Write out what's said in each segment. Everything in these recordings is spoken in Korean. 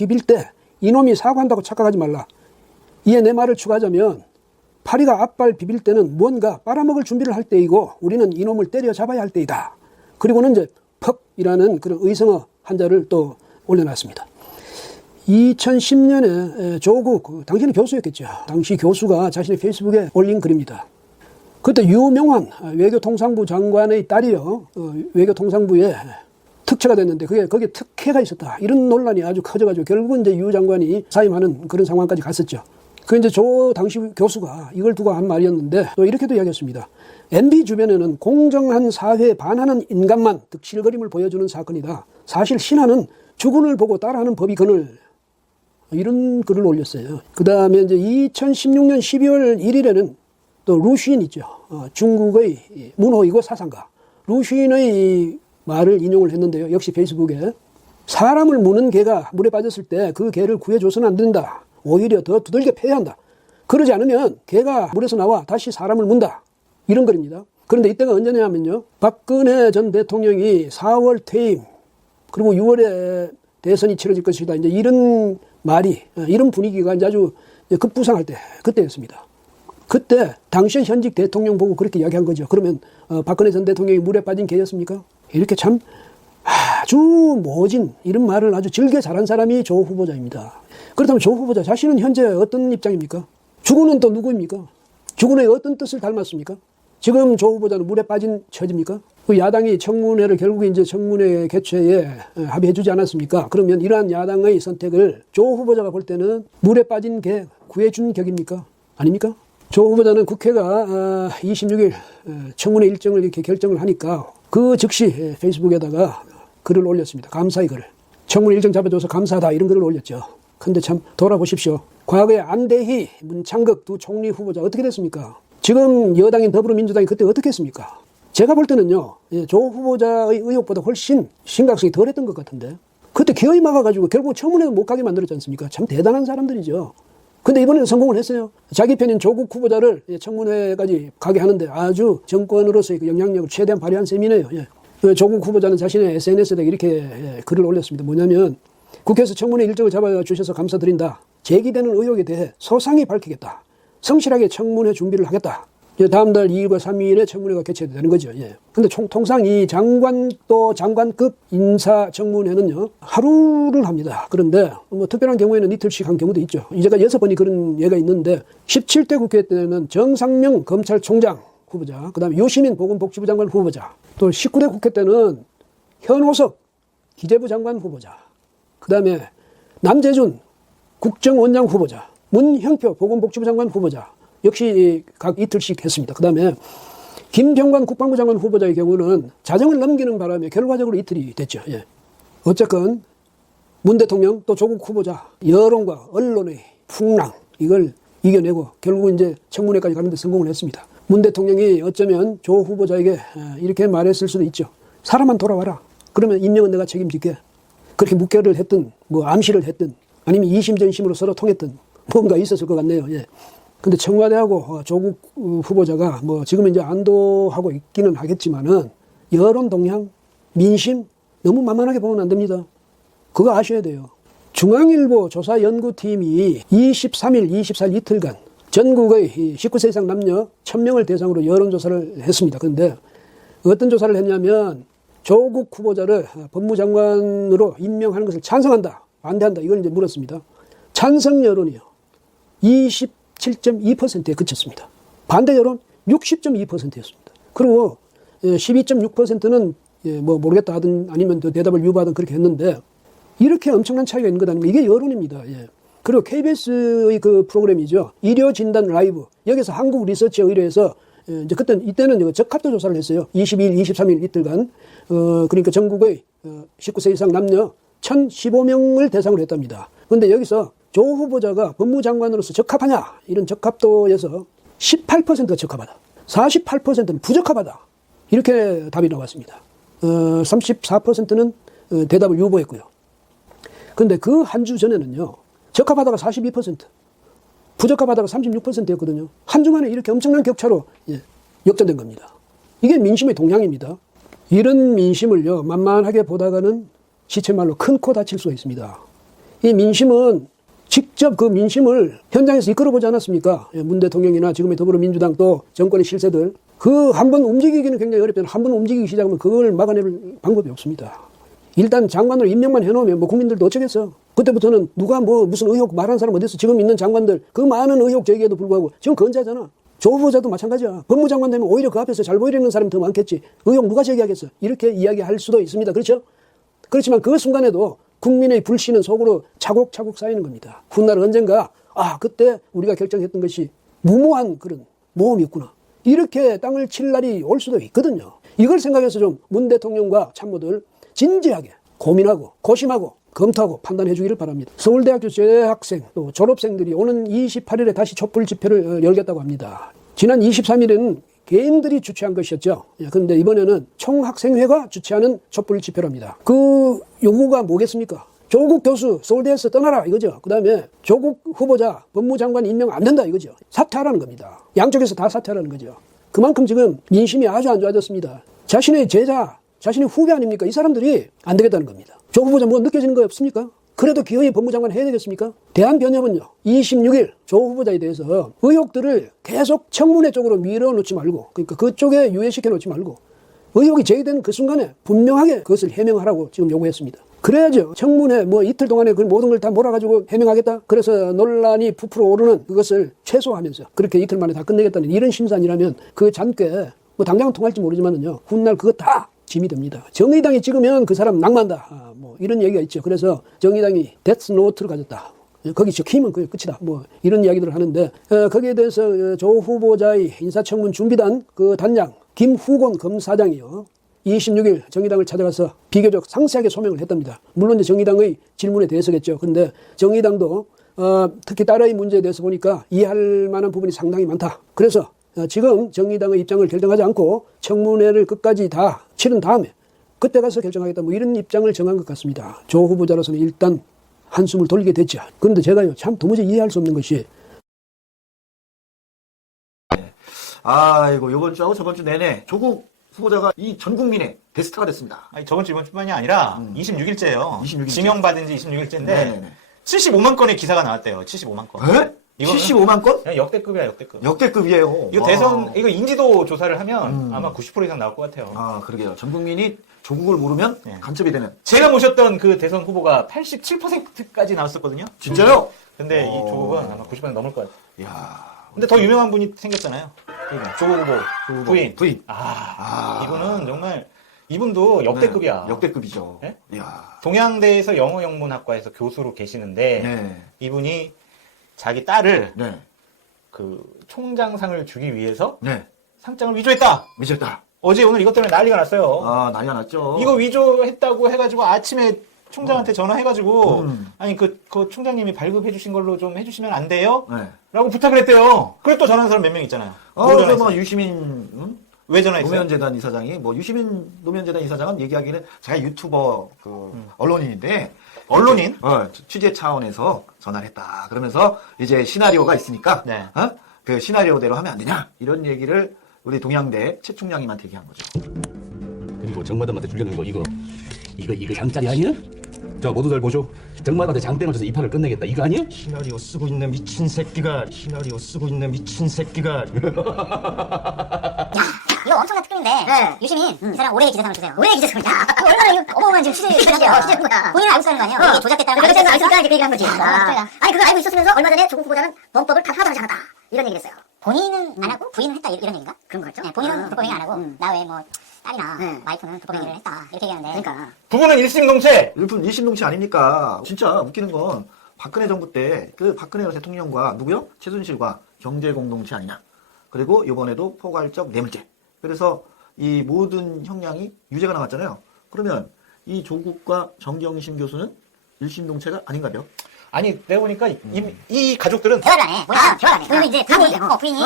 비빌 때 이놈이 사과한다고 착각하지 말라. 이에 내 말을 추가하자면 파리가 앞발 비빌 때는 뭔가 빨아먹을 준비를 할 때이고 우리는 이놈을 때려잡아야 할 때이다. 그리고는 이제 퍽이라는 그런 의성어 한자를 또 올려놨습니다. 2010년에 조국, 당시는 교수였겠죠. 당시 교수가 자신의 페이스북에 올린 글입니다. 그때 유명한 외교통상부 장관의 딸이요. 외교통상부에 특채가 됐는데 거기에 특혜가 있었다. 이런 논란이 아주 커져가지고 결국은 이제 유 장관이 사임하는 그런 상황까지 갔었죠. 그 이제 당시 교수가 이걸 두고 한 말이었는데 또 이렇게도 이야기했습니다. MB 주변에는 공정한 사회에 반하는 인간만 득실거림을 보여주는 사건이다. 사실 신하는 주군을 보고 따라하는 법이거늘. 이런 글을 올렸어요. 그 다음에 이제 2016년 12월 1일에는 또 루슈인 있죠. 중국의 문호이고 사상가. 루슈인의 말을 인용을 했는데요. 역시 페이스북에 사람을 무는 개가 물에 빠졌을 때 그 개를 구해줘서는 안 된다. 오히려 더 두들겨 패야 한다. 그러지 않으면 개가 물에서 나와 다시 사람을 문다. 이런 글입니다. 그런데 이때가 언제냐면요. 박근혜 전 대통령이 4월 퇴임 그리고 6월에 대선이 치러질 것이다. 이제 이런 말이 이런 분위기가 이제 아주 급부상할 때 그때였습니다. 그때 당시 현직 대통령 보고 그렇게 이야기한 거죠. 그러면 박근혜 전 대통령이 물에 빠진 개였습니까? 이렇게 참 아주 모진 이런 말을 아주 즐겨 잘한 사람이 조 후보자입니다. 그렇다면 조 후보자 자신은 현재 어떤 입장입니까? 주군은 또 누구입니까? 주군의 어떤 뜻을 닮았습니까? 지금 조 후보자는 물에 빠진 처지입니까? 그 야당이 청문회를 결국 이제 청문회 개최에 합의해주지 않았습니까? 그러면 이러한 야당의 선택을 조 후보자가 볼 때는 물에 빠진 개 구해준 격입니까? 아닙니까? 조 후보자는 국회가 26일 청문회 일정을 이렇게 결정을 하니까 그 즉시 페이스북에다가 글을 올렸습니다. 감사의 글을. 청문회 일정 잡아줘서 감사하다 이런 글을 올렸죠. 근데 참 돌아보십시오. 과거에 안대희, 문창극 두 총리 후보자 어떻게 됐습니까? 지금 여당인 더불어민주당이 그때 어떻게 했습니까? 제가 볼 때는요. 조 후보자의 의혹보다 훨씬 심각성이 덜했던 것 같은데 그때 기어이 막아가지고 결국 청문회도 못 가게 만들었지 않습니까? 참 대단한 사람들이죠. 근데 이번에는 성공을 했어요. 자기 편인 조국 후보자를 청문회까지 가게 하는데 아주 정권으로서의 그 영향력을 최대한 발휘한 셈이네요. 조국 후보자는 자신의 SNS에 이렇게 글을 올렸습니다. 뭐냐면 국회에서 청문회 일정을 잡아주셔서 감사드린다. 제기되는 의혹에 대해 소상히 밝히겠다. 성실하게 청문회 준비를 하겠다. 다음 달 2일과 3일에 청문회가 개최되는 거죠. 근데 통상 이 장관급 인사 청문회는요, 하루를 합니다. 그런데 뭐 특별한 경우에는 이틀씩 한 경우도 있죠. 이제가 6번이 그런 예가 있는데 17대 국회 때는 정상명 검찰총장 후보자, 그 다음에 유시민 보건복지부 장관 후보자, 또 19대 국회 때는 현오석 기재부 장관 후보자, 그 다음에 남재준 국정원장 후보자, 문형표 보건복지부 장관 후보자, 역시 각 이틀씩 했습니다. 그 다음에 김병관 국방부 장관 후보자의 경우는 자정을 넘기는 바람에 결과적으로 이틀이 됐죠. 어쨌건 문 대통령 또 조국 후보자 여론과 언론의 풍랑 이걸 이겨내고 결국 이제 청문회까지 가는데 성공을 했습니다. 문 대통령이 어쩌면 조 후보자에게 이렇게 말했을 수도 있죠. 사람만 돌아와라. 그러면 임명은 내가 책임질게. 그렇게 묵결을 했든 뭐 암시를 했든 아니면 이심전심으로 서로 통했든 뭔가 있었을 것 같네요. 근데 청와대하고 조국 후보자가 뭐 지금 이제 안도하고 있기는 하겠지만은 여론 동향, 민심 너무 만만하게 보면 안 됩니다. 그거 아셔야 돼요. 중앙일보 조사연구팀이 23일, 24일 이틀간 전국의 19세 이상 남녀 1000명을 대상으로 여론조사를 했습니다. 그런데 어떤 조사를 했냐면 조국 후보자를 법무장관으로 임명하는 것을 찬성한다, 반대한다 이걸 이제 물었습니다. 찬성 여론이요. 27.2%에 그쳤습니다. 반대 여론 60.2%였습니다. 그리고 12.6%는 뭐 모르겠다 하든 아니면 대답을 유보하든 그렇게 했는데 이렇게 엄청난 차이가 있는 것 아닙니까? 이게 여론입니다. 그리고 KBS의 그 프로그램이죠. 일요진단 라이브. 여기서 한국 리서치 의뢰해서 이제 이때는 적합도 조사를 했어요. 22일, 23일 이틀간. 그러니까 전국의 19세 이상 남녀 1015명을 대상으로 했답니다. 그런데 여기서 조 후보자가 법무장관으로서 적합하냐? 이런 적합도에서 18%가 적합하다. 48%는 부적합하다. 이렇게 답이 나왔습니다. 34%는 대답을 유보했고요. 그런데 그 한 주 전에는요. 적합하다가 42%, 부적합하다가 36%였거든요. 한 주 만에 이렇게 엄청난 격차로 역전된 겁니다. 이게 민심의 동향입니다. 이런 민심을요. 만만하게 보다가는 시체말로 큰 코 다칠 수가 있습니다. 이 민심은 직접 그 민심을 현장에서 이끌어보지 않았습니까? 문 대통령이나 지금의 더불어민주당 또 정권의 실세들. 그 한 번 움직이기는 굉장히 어렵잖아요. 한 번 움직이기 시작하면 그걸 막아낼 방법이 없습니다. 일단 장관으로 임명만 해놓으면 뭐 국민들도 어쩌겠어. 그때부터는 누가 뭐 무슨 의혹 말한 사람 어디 있어. 지금 있는 장관들 그 많은 의혹 제기에도 불구하고 지금 건자잖아. 조 후보자도 마찬가지야. 법무장관 되면 오히려 그 앞에서 잘 보이려는 사람이 더 많겠지. 의혹 누가 제기하겠어. 이렇게 이야기할 수도 있습니다. 그렇죠? 그렇지만 그 순간에도 국민의 불신은 속으로 차곡차곡 쌓이는 겁니다. 훗날 언젠가 그때 우리가 결정했던 것이 무모한 그런 모험이 있구나. 이렇게 땅을 칠 날이 올 수도 있거든요. 이걸 생각해서 좀 문 대통령과 참모들 진지하게 고민하고 고심하고 검토하고 판단해 주기를 바랍니다. 서울대학교 재학생 또 졸업생들이 오는 28일에 다시 촛불 집회를 열겠다고 합니다. 지난 23일에는 개인들이 주최한 것이었죠. 그런데 이번에는 총학생회가 주최하는 촛불 집회랍니다. 그 요구가 뭐겠습니까? 조국 교수 서울대에서 떠나라 이거죠. 그 다음에 조국 후보자 법무장관 임명 안 된다 이거죠. 사퇴하라는 겁니다. 양쪽에서 다 사퇴하라는 거죠. 그만큼 지금 민심이 아주 안 좋아졌습니다. 자신의 제자, 자신의 후배 아닙니까? 이 사람들이 안 되겠다는 겁니다. 조 후보자 뭐 느껴지는 거 없습니까? 그래도 기어이 법무장관 해야 되겠습니까? 대한변협은요, 26일 조 후보자에 대해서 의혹들을 계속 청문회 쪽으로 밀어놓지 말고, 그러니까 그쪽에 유예시켜 놓지 말고, 의혹이 제기된 그 순간에 분명하게 그것을 해명하라고 지금 요구했습니다. 그래야죠. 청문회 뭐 이틀 동안에 그 모든 걸 다 몰아가지고 해명하겠다? 그래서 논란이 부풀어 오르는 그것을 최소화하면서 그렇게 이틀 만에 다 끝내겠다는 이런 심산이라면 그 잔꾀, 뭐 당장은 통할지 모르지만은요, 훗날 그거 다 짐이 됩니다. 정의당이 찍으면 그 사람 낙마한다. 뭐 이런 얘기가 있죠. 그래서 정의당이 데스노트를 가졌다. 거기 적히면 그게 끝이다. 뭐 이런 이야기들을 하는데 거기에 대해서 조 후보자의 인사청문 준비단 그 단장 김후곤 검사장이요. 26일 정의당을 찾아가서 비교적 상세하게 소명을 했답니다. 물론 이제 정의당의 질문에 대해서겠죠. 근데 정의당도 특히 딸의 문제에 대해서 보니까 이해할 만한 부분이 상당히 많다. 그래서 지금 정의당의 입장을 결정하지 않고 청문회를 끝까지 다 치른 다음에 그때 가서 결정하겠다. 뭐 이런 입장을 정한 것 같습니다. 조 후보자로서는 일단 한숨을 돌리게 됐죠. 그런데 제가요, 참 도무지 이해할 수 없는 것이 아이고, 요번 주하고 저번 주 내내 조국 후보자가 이 전 국민의 베스트가 됐습니다. 아니, 저번 주 이번뿐만이 아니라 26일째예요. 26일째. 지명받은 지 26일째인데 네네네. 75만 건의 기사가 나왔대요. 75만 건. 에? 75만 건? 그냥 역대급이야, 역대급. 역대급이에요. 이거 대선, 이거 인지도 조사를 하면 아마 90% 이상 나올 것 같아요. 아, 그러게요. 전 국민이 조국을 모르면 네. 간첩이 되는. 제가 모셨던 그 대선 후보가 87%까지 나왔었거든요. 진짜요? 근데 이 조국은 아마 90% 넘을 것 같아요. 이야. 근데 더 유명한 분이 생겼잖아요. 조국 후보 부인. 부인. 이분은 정말, 이분도 역대급이야. 네, 역대급이죠. 네? 이야. 동양대에서 영어영문학과에서 교수로 계시는데, 네. 이분이 자기 딸을 네. 그 총장상을 주기 위해서 네. 상장을 위조했다. 미쳤다. 어제 오늘 이것 때문에 난리가 났어요. 아, 난리가 났죠. 이거 위조했다고 해가지고 아침에 총장한테 전화해가지고 아니 그 총장님이 발급해 주신 걸로 좀 해주시면 안 돼요? 네. 라고 부탁을 했대요. 그걸 또 전화한 사람 몇 명 있잖아요. 그래서 뭐 유시민, 왜 전화했어요? 노무현재단 이사장이, 뭐 유시민 노무현재단 이사장은 얘기하기는 제가 유튜버 언론인인데, 언론인? 취재 차원에서 전화를 했다. 그러면서 이제 시나리오가 있으니까, 네. 그 시나리오대로 하면 안 되냐? 이런 얘기를 우리 동양대 최 총장님한테 얘기한 거죠. 그리고 정마담한테 주려는 거 이거 장짜리 아니야? 자 모두들 보죠. 정마담한테 장땡을 쳐서 이 판을 끝내겠다 이거 아니야? 시나리오 쓰고 있는 미친 새끼가 시나리오 쓰고 있는 미친 새끼가 이거 엄청난 특종인데 유시민 이 사람 올해의 기자상을 주세요. 올해의 기자상을 얼마나 이거 어마어마한 지금 취재한 거야. 본인은 알고 있다는 거 아니에요? 이게 조작됐다는 거 알고 있으니까 이렇게 얘기한 거지. 아니 그거 알고 있었으면서 얼마 전에 조국 후보자는 범법을 하나도 하지 않았다 이런 얘기를 했어요. 본인은 안 하고 부인은 했다 이런 얘기인가? 그런 거였죠? 네, 본인은 불법 행위 안 하고 나 외에 뭐 딸이나 와이프는 불법 행위를 했다 이렇게 얘기하는데 그러니까 부부는 일심동체. 일심동체 아닙니까? 진짜 웃기는 건 박근혜 정부 때 그 박근혜 대통령과 누구요? 최순실과 경제공동체 아니냐. 그리고 이번에도 포괄적 뇌물죄. 그래서 이 모든 형량이 유죄가 나왔잖아요. 그러면 이 조국과 정경심 교수는 일심동체가 아닌가요? 아니 내가 보니까 이 가족들은 대화를 안 해. 뭐야? 대화를 안 해. 그리고 이제 부인이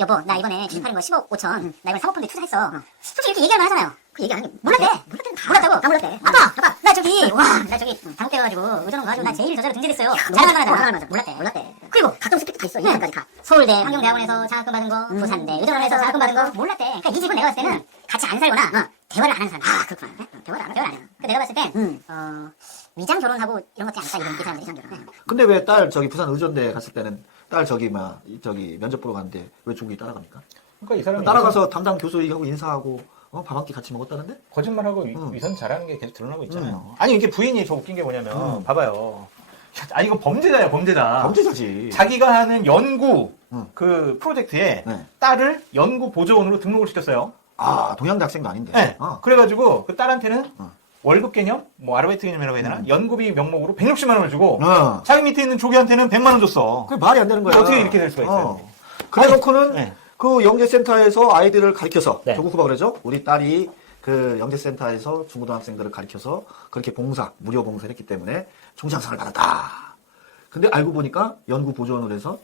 여보 나 이번에 주식하는 거 15억 5천 나 이번에 사모펀드에 투자했어. 솔직히 이렇게 얘기할 만하잖아요. 그 얘기 안 해. 몰랐대. 몰랐다고. 다 몰랐대. 아빠 나 저기 당태여가지고 의전원 가가지고 나 제일 저자로 등재됐어요. 잘한다고 맞아. 몰랐대. 그리고 각종 스펙도 다 있어. 이년까지 가. 서울대 환경대학원에서 장학금 받은 거, 부산대 의전원에서 장학금 받은 거 몰랐대. 그러니까 이 집은 내가 봤을 때는 같이 안 살거나 대화를 안 하는 사람. 그렇구나. 대화를 안 해. 그러니까 내가 봤을 땐 위장 결혼하고 이런 것들이 안 따, 이런 사람들이. 위장 결혼. 근데 왜 딸 저기 부산 의전대 갔을 때는 딸 저기 면접 보러 갔는데 왜 조국이 따라갑니까? 그러니까 이 사람이 따라가서 담당 교수하고 인사하고 밥 한 끼 같이 먹었다는데? 거짓말하고 위선 잘하는 게 계속 드러나고 있잖아요. 아니 이게 부인이 저 웃긴 게 뭐냐면 봐봐요. 아니 이건 범죄자야 범죄자. 범죄자지. 자기가 하는 연구 그 프로젝트에 네. 딸을 연구 보조원으로 등록을 시켰어요. 아, 동양대 학생도 아닌데. 네. 어. 그래가지고 그 딸한테는 월급 개념, 뭐 아르바이트 개념이라고 해야 되나? 연구비 명목으로 160만 원을 주고 자기 밑에 있는 조기한테는 100만 원 줬어. 그게 말이 안 되는 거야. 어떻게 이렇게 될 수가 있어요? 그래놓고는 네. 그 영재센터에서 아이들을 가르쳐서 네. 조국 후보가 그러죠. 우리 딸이 그 영재센터에서 중고등학생들을 가르쳐서 그렇게 무료 봉사를 했기 때문에 총장상을 받았다. 근데 알고 보니까 연구 보조원으로 해서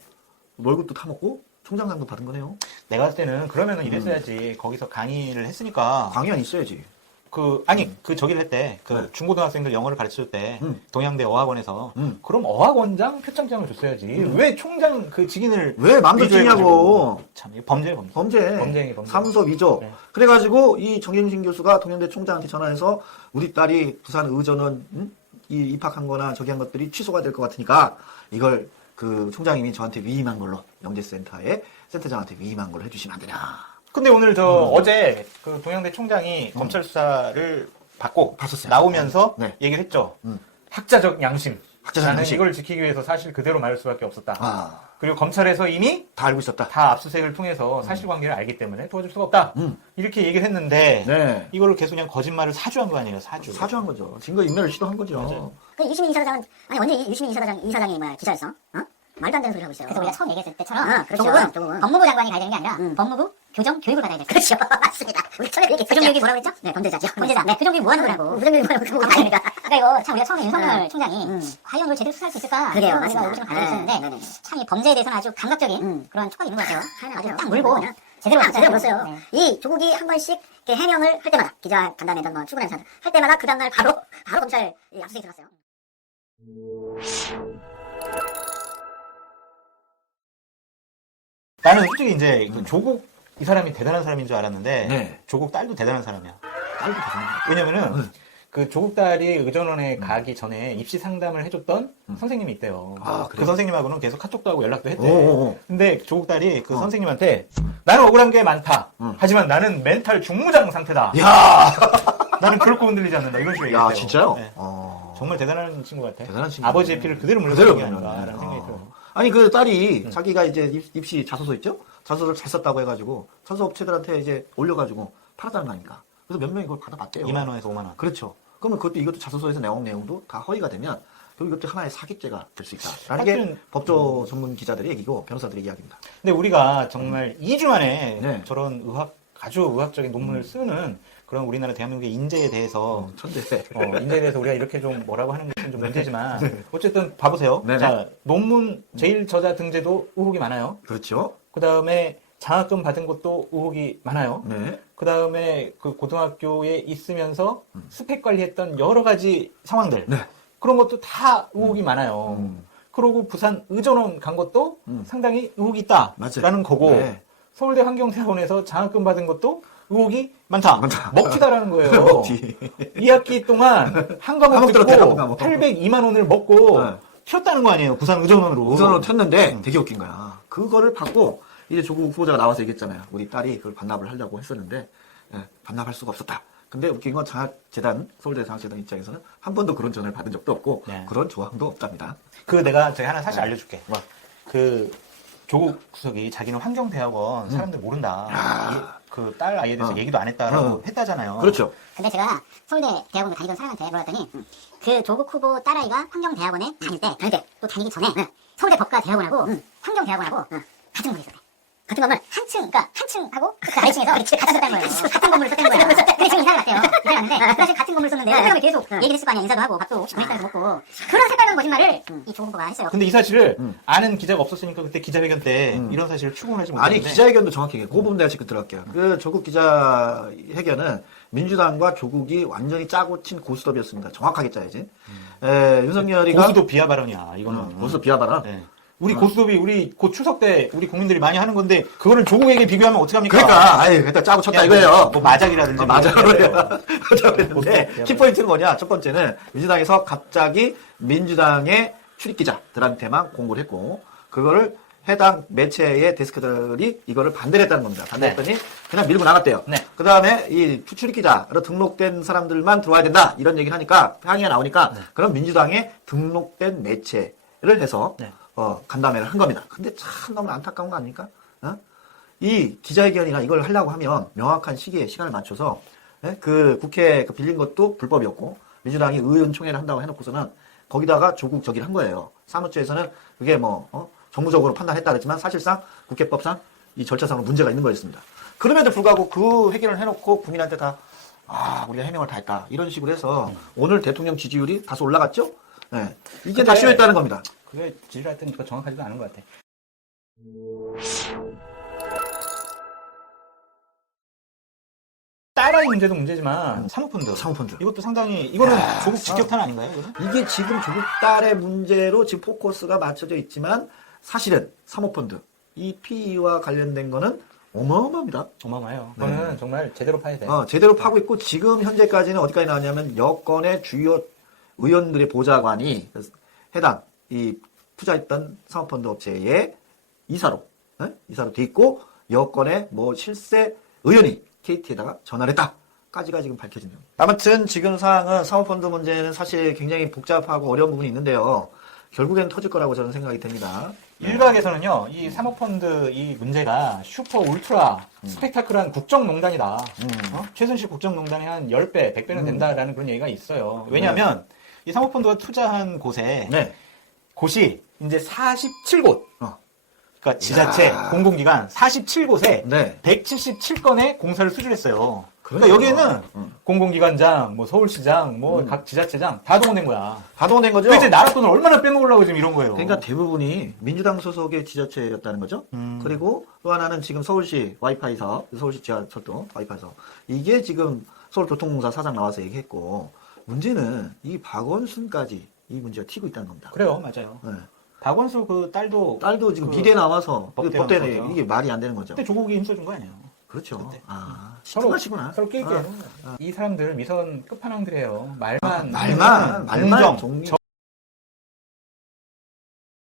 월급도 타먹고 총장상도 받은 거네요. 내가 봤을 때는 그러면은 이랬어야지. 거기서 강의를 했으니까. 강의안 있어야지. 그 저기를 했대. 네. 중고등학생들 영어를 가르칠 때 동양대 어학원에서 그럼 어학원장 표창장을 줬어야지. 왜 총장 그 직인을 왜 마음대로 위조해가지고. 주냐고. 참 이거 범죄. 범죄. 범죄. 사무소 위조. 네. 그래가지고 이 정경심 교수가 동양대 총장한테 전화해서 우리 딸이 부산 의전은 입학한 거나 저기 한 것들이 취소가 될 것 같으니까 이걸 그 총장님이 저한테 위임한 걸로 영재센터에 센터장한테 위임한 걸로 해주시면 안 되냐. 근데 오늘 어제 그 동양대 총장이 검찰 수사를 받고 봤었어요. 나오면서 네. 얘기를 했죠. 학자적 양심. 학자적 나는 양심. 이걸 지키기 위해서 사실 그대로 말할 수밖에 없었다. 아, 그리고 검찰에서 이미 다 알고 있었다. 다 압수수색을 통해서 사실관계를 알기 때문에 도와줄 수가 없다. 이렇게 얘기를 했는데 네. 이거를 계속 그냥 거짓말을 사주한 거 아니에요. 사주한 거죠. 증거 인멸을 시도한 거죠. 맞아요. 그 유시민 이사장은, 아니, 언제 유시민 이사장이 뭐야, 기자였어? 어? 말도 안 되는 소리 하고 있어요. 그래서 우리가 처음 얘기했을 때처럼. 그렇죠. 조국은 법무부 장관이 가야 되는 게 아니라, 법무부 교정 교육을 받아야 돼요. 그렇죠. 맞습니다. 우리 처음에 얘기했죠. 교정교육이 뭐라고 했죠? 네, 범죄자죠. 범죄자. 네, 교정교육이 뭐 하는 거라고. 교정교육이 뭐라고. 아닙니까? 그러니까 이거 참 우리가 처음에 윤석열 총장이, 과연 이걸 제대로 수사할 수 있을까? 그래요. 우리가 의구심을 가지고 있었는데, 참 이 범죄에 대해서는 아주 감각적인 그런 촉각이 있는 것 같아요. 아주 딱 물고, 제대로 물었어요. 네. 이 조국이 한 번씩 이렇게 해명을 할 때마다, 기자 간담회든 뭐 출근하는 사람 할 때마다 그 다음날 바로 검찰 압수수색이 들어갔어요. 나는 솔직히 이제 그 조국 이 사람이 대단한 사람인 줄 알았는데 네. 조국 딸도 대단한 사람이야. 딸도 대단한 왜냐면은 그 조국 딸이 의전원에 가기 전에 입시 상담을 해줬던 선생님이 있대요. 아, 그래요? 그 선생님하고는 계속 카톡도 하고 연락도 했대. 오오오. 근데 조국 딸이 그 선생님한테 나는 억울한 게 많다. 하지만 나는 멘탈 중무장 상태다. 야, 나는 결코 흔들리지 않는다. 이런 식으로 야, 얘기했대요. 진짜요? 네. 어. 정말 대단한 친구 같아. 대단한 친구. 아버지의 피를 그대로 물려주는 게 아닌가라는 생각이 들어요. 아니 그 딸이 자기가 이제 입시 자소서 있죠? 자소서를 잘 썼다고 해가지고 자소업체들한테 이제 올려가지고 팔았다는 거 아닙니까? 그래서 몇 명이 그걸 받아봤대요. 2만 원에서 5만 원. 그렇죠. 그러면 그것도 이것도 자소서에서 내용도 다 허위가 되면 그럼 이것도 하나의 사기죄가 될 수 있다라는 게 하여튼, 법조 전문 기자들의 얘기고 변호사들의 이야기입니다. 근데 우리가 정말 2주 만에 네. 저런 아주 의학적인 논문을 쓰는 그런 우리나라 대한민국의 인재에 대해서 천재. 인재에 대해서 우리가 이렇게 좀 뭐라고 하는 것은 좀 문제지만 어쨌든 봐보세요. 네네. 자, 논문 제일 저자 등재도 의혹이 많아요. 그렇죠. 그 다음에 장학금 받은 것도 의혹이 많아요. 네. 그 다음에 그 고등학교에 있으면서 스펙 관리했던 여러 가지 상황들. 네. 그런 것도 다 의혹이 많아요. 그리고 부산 의전원 간 것도 상당히 의혹이 있다라는 맞아요. 거고 네. 서울대 환경대학원에서 장학금 받은 것도 의혹이 많다. 많다. 먹튀다라는 거예요. 먹튀. 2학기 동안 한 과목 과목 들었대요, 듣고 한 과목. 802만 원을 먹고 네. 튀었다는 거 아니에요. 부산 의전원으로. 우선으로 튀었는데 되게 웃긴 거야. 그거를 받고 이제 조국 후보자가 나와서 얘기했잖아요. 우리 딸이 그걸 반납을 하려고 했었는데 반납할 수가 없었다. 근데 웃긴 건 장학재단, 서울대 장학재단 입장에서는 한 번도 그런 전화를 받은 적도 없고 네. 그런 조항도 없답니다. 그 내가 저기 하나 사실 알려줄게. 그 조국 수석이 자기는 환경대학원 사람들 모른다. 그 딸 아이에 대해서 얘기도 안 했다라고 했다잖아요. 그렇죠. 근데 제가 서울대 대학원을 다니던 사람한테 물어봤더니 그 조국 후보 딸아이가 환경대학원에 다닐 때 또 다니기 전에 서울대 법과대학원하고 환경대학원하고 같은 건물에 있었대. 같은 건물 그러니까 한층하고 그 아래층에서 같이 썼다는 거예요. 같은 건물을 썼다는 거예요. 근데 지금 이사를 갔대요. 이사를 갔는데 사실 같은 건물을 썼는데 그 사람이 계속 얘기를 했을 거 아니야. 인사도 하고 밥도 혹시 보냈다고 먹고 그런 색다른 거짓말을 이 조국 후보가 했어요. 근데 이 사실을 아는 기자가 없었으니까 그때 기자회견 때 이런 사실을 추궁하지 못했는데 아니 기자회견도 정확히 그 부분 내가 지금 들어갈게요. 그 조국 기자회견은 민주당과 조국이 완전히 짜고 친 고스톱이었습니다. 정확하게 짜야지. 윤석열이가 고수도 비하 발언이야. 이거는 고스톱 비하 발언. 네. 우리 고스톱이 우리 곧 추석 때 우리 국민들이 많이 하는 건데 그거를 조국에게 비교하면 어떡합니까? 그러니까 아예 그때 짜고 쳤다 그냥 이거예요. 뭐 마작이라든지 맞아요. 뭐 그랬는데 키포인트는 뭐냐? 첫 번째는 민주당에서 갑자기 민주당의 출입기자들한테만 공고를 했고 그거를 해당 매체의 데스크들이 이거를 반대를 했다는 겁니다. 반대했더니 그냥 밀고 나갔대요. 네. 그 다음에 이 출입기자로 등록된 사람들만 들어와야 된다 이런 얘기를 하니까 항의가 나오니까 그럼 민주당의 등록된 매체를 해서 네. 간담회를 한 겁니다. 근데 참 너무 안타까운 거 아닙니까? 이 기자회견이나 이걸 하려고 하면 명확한 시기에 시간을 맞춰서 그 국회 빌린 것도 불법이었고 민주당이 의원총회를 한다고 해놓고서는 거기다가 조국 저기를 한 거예요. 사무처에서는 그게 정무적으로 판단했다 그랬지만 사실상 국회법상 이 절차상으로 문제가 있는 거였습니다. 그럼에도 불구하고 그 해결을 해놓고 국민한테 다 우리가 해명을 다 했다 이런 식으로 해서 오늘 대통령 지지율이 다소 올라갔죠? 네. 이게 다 쇼했다는 겁니다. 그게 지지할 때니까 정확하지도 않은 것 같아. 딸아이 문제도 문제지만 사모펀드. 이것도 상당히 이거는 조국 직격탄 아닌가요? 이거는? 이게 지금 조국 딸의 문제로 지금 포커스가 맞춰져 있지만 사실은 사모펀드 이 PE와 관련된 거는 어마어마합니다. 어마어마해요. 그거는 정말 제대로 파야 돼요. 제대로 파고 있고 지금 현재까지는 어디까지 나왔냐면 여권의 주요 의원들의 보좌관이 해당 이 투자했던 사모펀드 업체의 이사로 돼 있고 여권의 실세 의원이 KT에다가 전화를 했다까지가 지금 밝혀진 겁니다. 아무튼 지금 상황은 사모펀드 문제는 사실 굉장히 복잡하고 어려운 부분이 있는데요. 결국엔 터질 거라고 저는 생각이 됩니다. 일각에서는요, 이 사모펀드 이 문제가 슈퍼 울트라 스펙타클한 국정농단이다. 최순실 국정농단이 한 10배, 100배는 된다라는 그런 얘기가 있어요. 왜냐하면 이 사모펀드가 투자한 곳에 곳이 이제 47곳. 그러니까 지자체, 공공기관 47곳에 177건의 공사를 수주했어요. 그러니까 여기에는 공공기관장, 서울시장, 각 지자체장 다 동원된 거야. 다 동원된 거죠? 도대체 나라 돈을 얼마나 빼먹으려고 지금 이런 거예요. 그러니까 대부분이 민주당 소속의 지자체였다는 거죠. 그리고 또 하나는 지금 서울시 와이파이 사업, 서울시 지하철도 와이파이 사업. 이게 지금 서울교통공사 사장 나와서 얘기했고 문제는 이 박원순까지 이 문제가 튀고 있다는 겁니다. 그래요, 맞아요. 박원순 그 딸도 지금 비대 나와서 법대는 거죠. 이게 말이 안 되는 거죠. 그때 조국이 힘써준 거 아니에요? 그렇죠. 서로 하시구나. 깨게. 이 사람들 미선 끝판왕들이에요. 말만 말만 공정,